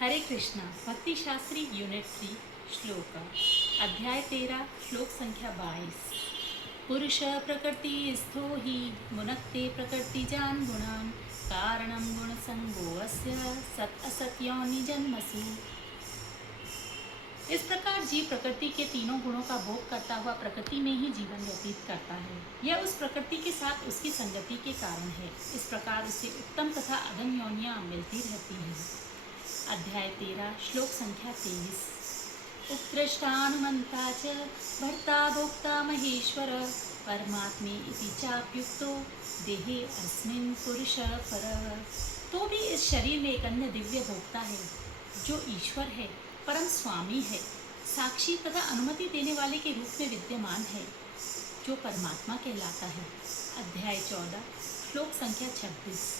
हरे कृष्णा। भक्ति शास्त्री यूनिट 3 श्लोक अध्याय 13 श्लोक संख्या 22। पुरुष प्रकृति स्थो ही मुनक्ते प्रकृति जान गुणान कारणम गुण संगोऽस्य सत असत योनि जन्मसु। इस प्रकार जीव प्रकृति के तीनों गुणों का भोग करता हुआ प्रकृति में ही जीवन व्यतीत करता है। यह उस प्रकृति के साथ उसकी संगति के कारण है। इस प्रकार उसे उत्तम तथा अधम योनियां मिलती रहती हैं। अध्याय 13 श्लोक संख्या 23। उत्कृष्टानुमंता च भर्ता भोक्ता महेश्वर परमात्मे इति चाप्युक्तो देहे अस्मिन् पुरुष परः। तो भी इस शरीर में एक अन्य दिव्य भोक्ता है जो ईश्वर है, परम स्वामी है, साक्षी तथा अनुमति देने वाले के रूप में विद्यमान है, जो परमात्मा कहलाता है। अध्याय 14 श्लोक संख्या 26।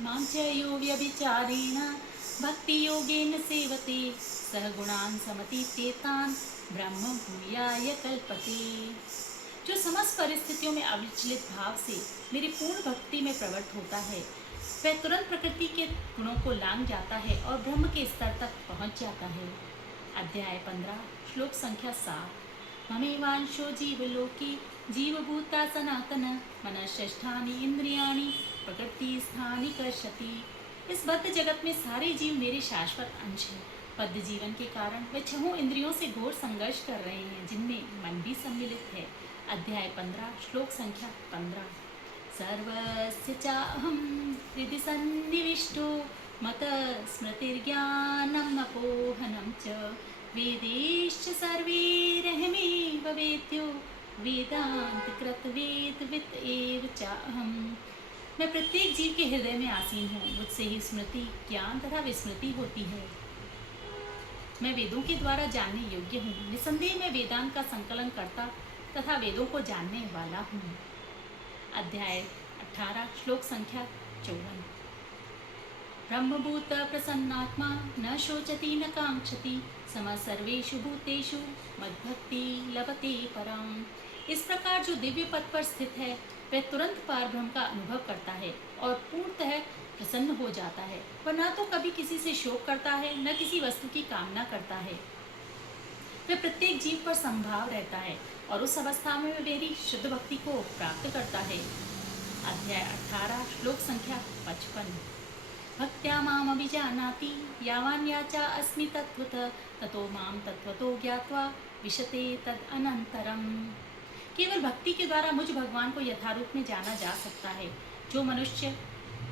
मां च यो व्यभिचारेण भक्ति योगेन सेवते सह गुणान समतीत्येतान् ब्रह्म भूयाय कल्पते। जो समस्त परिस्थितियों में अविचलित भाव से मेरी पूर्ण भक्ति में प्रवृत्त होता है, वह तुरंत प्रकृति के गुणों को लांघ जाता है और ब्रह्म के स्तर तक पहुंच जाता है। अध्याय 15 श्लोक संख्या 7। ममेवांशो जीवलोकी जीवभूता सनातन मनश्रेष्ठानि इंद्रियाणि प्रकृति स्थानि कर्षति। इस बद्ध जगत में सारे जीव मेरे शाश्वत अंश हैं। बद्ध जीवन के कारण वे छहों इंद्रियों से घोर संघर्ष कर रहे हैं, जिनमें मन भी सम्मिलित है। अध्याय 15 श्लोक संख्या 15। सर्वस्य चाहं हृदि सन्निविष्टो मत स्मृतिर्ज्ञानं अपोहनं च वेदैश्च सर्वैरहमेव वेद्यो वेदान्तकृत वेदवित् एव चाहम्। मैं प्रत्येक जीव के हृदय में आसीन हूँ। मुझसे ही स्मृति, ज्ञान तथा विस्मृति होती है। मैं वेदों के द्वारा जानने योग्य हूँ। निसंदेह मैं वेदांत का संकलन करता तथा वेदों को जानने वाला हूँ। अध्याय 18 श्लोक संख्या 54। ब्रह्मभूत प्रसन्नात्मा न शोचति न कांक्षति सम सर्वेषु भूतेषु मद्भक्ति लभते परम। इस प्रकार जो दिव्य पद पर स्थित है, वह तुरंत पारब्रह्म का अनुभव करता है और पूर्णतः प्रसन्न हो जाता है। वह न तो कभी किसी से शोक करता है, न किसी वस्तु की कामना करता है। वह प्रत्येक जीव पर संभाव रहता है और उस अवस्था में वह मेरी शुद्ध भक्ति को प्राप्त करता है। अध्याय 18 श्लोक संख्या 55। भक्त्या माम अभिजानाति यावान्याचा अस्मि तत्त्वतः ततो माम तत्त्वतो ज्ञात्वा विशते तद अनंतरम। केवल भक्ति के द्वारा मुझ भगवान को यथारूप में जाना जा सकता है। जो मनुष्य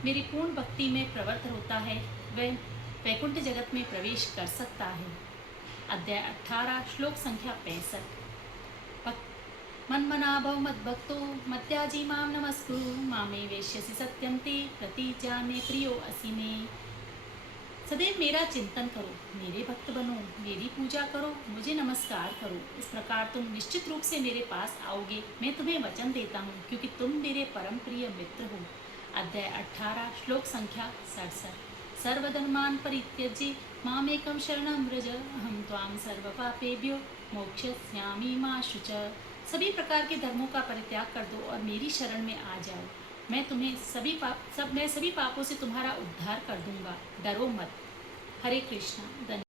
मेरी पूर्ण भक्ति में प्रवृत्त होता है, वह वैकुंठ जगत में प्रवेश कर सकता है। अध्याय 18 श्लोक संख्या 65। मन्मनाभव मद्भक्तो मत्याजी माम नमस्कुरु मामे वेश्यसि सत्यं ते प्रतिजाने प्रियो असि मे। सदैव मेरा चिंतन करो, मेरे भक्त बनो, मेरी पूजा करो, मुझे नमस्कार करो। इस प्रकार तुम निश्चित रूप से मेरे पास आओगे। मैं तुम्हें वचन देता हूँ, क्योंकि तुम मेरे परम प्रिय मित्र हो। अध्याय 18 श्लोक संख्या 67। सर्वधर्मान् परित्यज्य मामेकं शरणं व्रज अहं त्वां सर्वपापेभ्यो मोक्षयिष्यामि मा शुच। सभी प्रकार के धर्मों का परित्याग कर दो और मेरी शरण में आ जाओ। मैं तुम्हें सभी पापों से तुम्हारा उद्धार कर दूंगा। डरो मत। हरे कृष्णा।